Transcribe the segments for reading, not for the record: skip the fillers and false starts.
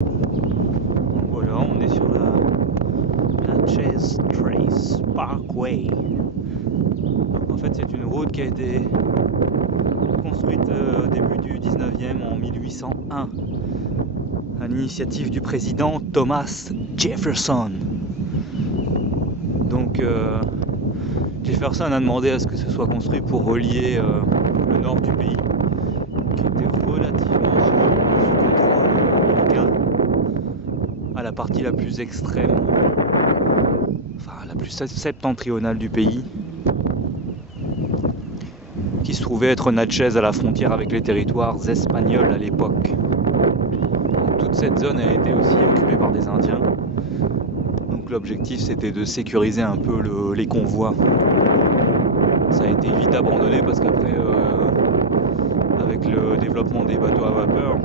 Voilà, on est sur la Natchez Trace Parkway. Donc, en fait, c'est une route qui a été construite au début du 19e en 1801 à l'initiative du président Thomas Jefferson. Donc Jefferson a demandé à ce que ce soit construit pour relier le nord du pays, qui était relativement sous contrôle américain, à la partie la plus extrême, enfin la plus septentrionale du pays, qui se trouvait être Natchez, à la frontière avec les territoires espagnols à l'époque. Toute cette zone a été aussi occupée par des Indiens. Donc l'objectif, c'était de sécuriser un peu les convois. Ça a été vite abandonné parce qu'après, avec le développement des bateaux à vapeur,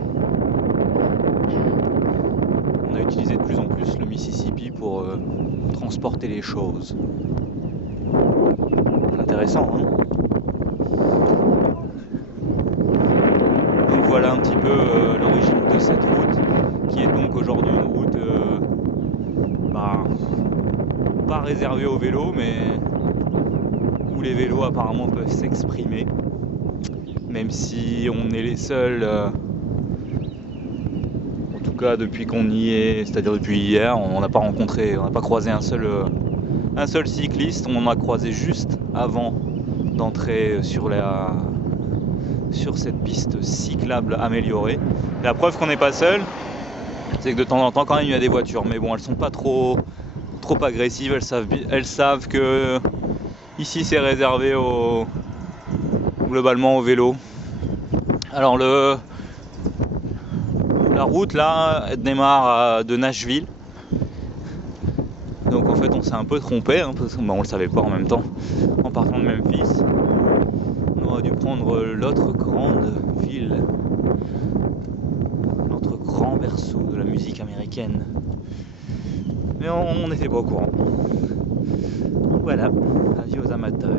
on a utilisé de plus en plus le Mississippi pour transporter les choses. Intéressant, hein? Donc voilà un petit peu l'origine de cette route, qui est donc aujourd'hui une route pas réservée aux vélos, mais où les vélos apparemment peuvent s'exprimer, même si on est les seuls, en tout cas depuis qu'on y est, c'est-à-dire depuis hier, on n'a pas croisé un seul cycliste. On en a croisé juste avant d'entrer sur cette piste cyclable améliorée. Et la preuve qu'on n'est pas seul, c'est que de temps en temps quand même il y a des voitures, mais bon, elles sont pas trop agressives. Elles savent que ici c'est réservé globalement au vélo. Alors la route là, elle démarre de Nashville. Donc en fait on s'est un peu trompé, hein, parce qu'on le savait pas en même temps. En partant de Memphis, on aurait dû prendre l'autre grande ville, l'autre grand berceau de la musique américaine. Mais on n'était pas au courant. Voilà, avis aux amateurs.